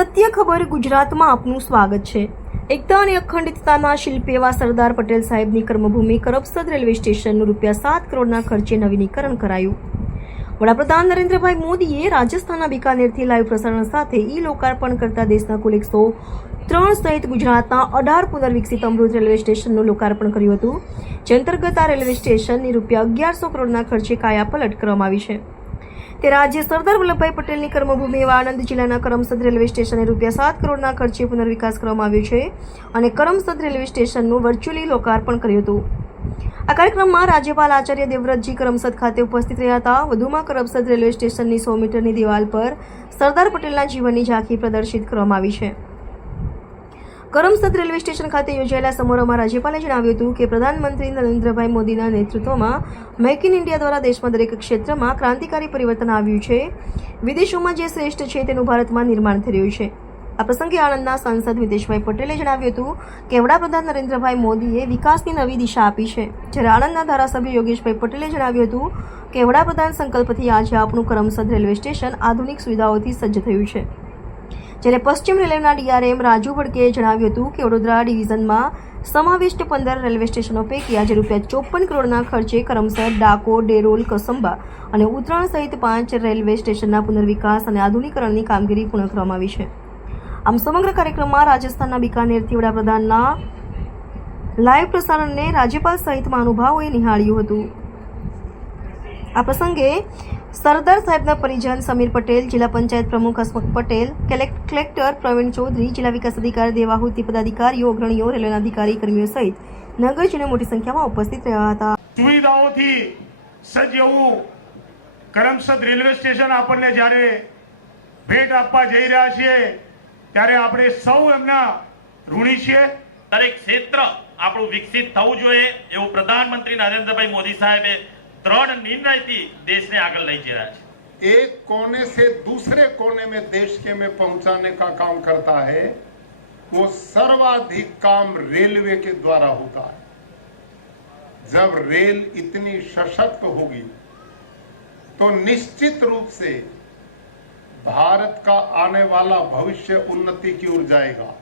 ખબર ગુજરાતમાં આપનું સ્વાગત છે. એકતા અને અખંડિતતાના શિલ્પ એવા સરદાર પટેલ સાહેબની કર્મભૂમિ કરપસદ રેલવે સ્ટેશનનું રૂપિયા સાત કરોડના ખર્ચે નવીનીકરણ કરાયું. વડાપ્રધાન નરેન્દ્રભાઈ મોદીએ રાજસ્થાનના બિકાનેરથી લાઈવ પ્રસારણ સાથે ઈ લોકાર્પણ કરતા દેશના કુલ એકસો ત્રણ સહિત ગુજરાતના અઢાર પુનર્વિકસિત અમૃત રેલવે સ્ટેશનનું લોકાર્પણ કર્યું હતું, જે અંતર્ગત આ રેલવે સ્ટેશનની રૂપિયા અગિયારસો કરોડના ખર્ચે કાયાપલટ કરવામાં આવી છે. તે રાજ્ય સરદાર વલ્લભભાઈ પટેલની કર્મભૂમિ એવા આણંદ જિલ્લાના કરમસદ રેલવે સ્ટેશને રૂપિયા સાત કરોડના ખર્ચે પુનર્વિકાસ કરવામાં આવ્યો છે અને કરમસદ રેલવે સ્ટેશનનું વર્ચ્યુઅલી લોકાર્પણ કર્યું હતું. આ કાર્યક્રમમાં રાજ્યપાલ આચાર્ય દેવવ્રતજી કરમસદ ખાતે ઉપસ્થિત રહ્યા હતા. વધુમાં કરમસદ રેલવે સ્ટેશનની સો મીટરની દિવાલ પર સરદાર પટેલના જીવનની ઝાંખી પ્રદર્શિત કરવામાં આવી છે. કરમસદ રેલવે સ્ટેશન ખાતે યોજાયેલા સમારોહમાં રાજ્યપાલે જણાવ્યું હતું કે પ્રધાનમંત્રી નરેન્દ્રભાઈ મોદીના નેતૃત્વમાં મેક ઇન ઇન્ડિયા દ્વારા દેશમાં દરેક ક્ષેત્રમાં ક્રાંતિકારી પરિવર્તન આવ્યું છે. વિદેશોમાં જે શ્રેષ્ઠ છે તેનું ભારતમાં નિર્માણ થઈ રહ્યું છે. આ પ્રસંગે આણંદના સાંસદ મિતેશભાઈ પટેલે જણાવ્યું હતું કે વડાપ્રધાન નરેન્દ્રભાઈ મોદીએ વિકાસની નવી દિશા આપી છે. જ્યારે આણંદના ધારાસભ્ય યોગેશભાઈ પટેલે જણાવ્યું હતું કે વડાપ્રધાન સંકલ્પથી આજે આપણું કરમસદ રેલવે સ્ટેશન આધુનિક સુવિધાઓથી સજ્જ થયું છે. જ્યારે પશ્ચિમ રેલવેના ડીઆરએમ રાજુ ભડકેએ જણાવ્યું હતું કે વડોદરા ડિવિઝનમાં સમાવિષ્ટ પંદર રેલવે સ્ટેશનો પૈકી આજે રૂપિયા ચોપન કરોડના ખર્ચે કરમસર ડાકોર ડેરોલ, કસંબા અને ઉત્તરાયણ સહિત પાંચ રેલવે સ્ટેશનના પુનર્વિકાસ અને આધુનિકરણની કામગીરી પૂર્ણ કરવામાં આવી છે. આમ સમગ્ર કાર્યક્રમમાં રાજસ્થાનના બિકાનેરથી વડાપ્રધાનના લાઈવ પ્રસારણને રાજ્યપાલ સહિત મહાનુભાવોએ નિહાળ્યું હતું. આ પ્રસંગે સરદાર સાહેબના પરિજન સમીર પટેલ જિલ્લા પંચાયત પ્રમુખ હસમુખ પટેલ કલેક્ટ- કલેક્ટર પ્રવીણ ચૌધરી જિલ્લા વિકાસ અધિકારી દેવાહુતિ પદાધિકારીઓ અગ્રણીઓ રેલવેના અધિકારી કર્મીઓ સહિત નગરજનો મોટી સંખ્યામાં ઉપસ્થિત રહ્યા હતા. સુવિધાઓથી સજ્જ એવું કરમસદ રેલવે સ્ટેશન આપણને જ્યારે ભેટ આપવા જઈ રહ્યા છીએ ત્યારે આપણે સૌ એમના ઋણી છીએ. દરેક ક્ષેત્ર આપણું વિકસિત થવું જોઈએ એવું પ્રધાનમંત્રી નરેન્દ્રભાઈ મોદી સાહેબે ત્રણ નિર્ણયથી દેશને આગળ લઈ જઈ રહ્યા છે एक कोने से दूसरे कोने में देश के में पहुंचाने का काम करता है वो सर्वाधिक काम रेलवे के द्वारा होता है जब रेल इतनी सशक्त होगी तो निश्चित रूप से भारत का आने वाला भविष्य उन्नति की ओर जाएगा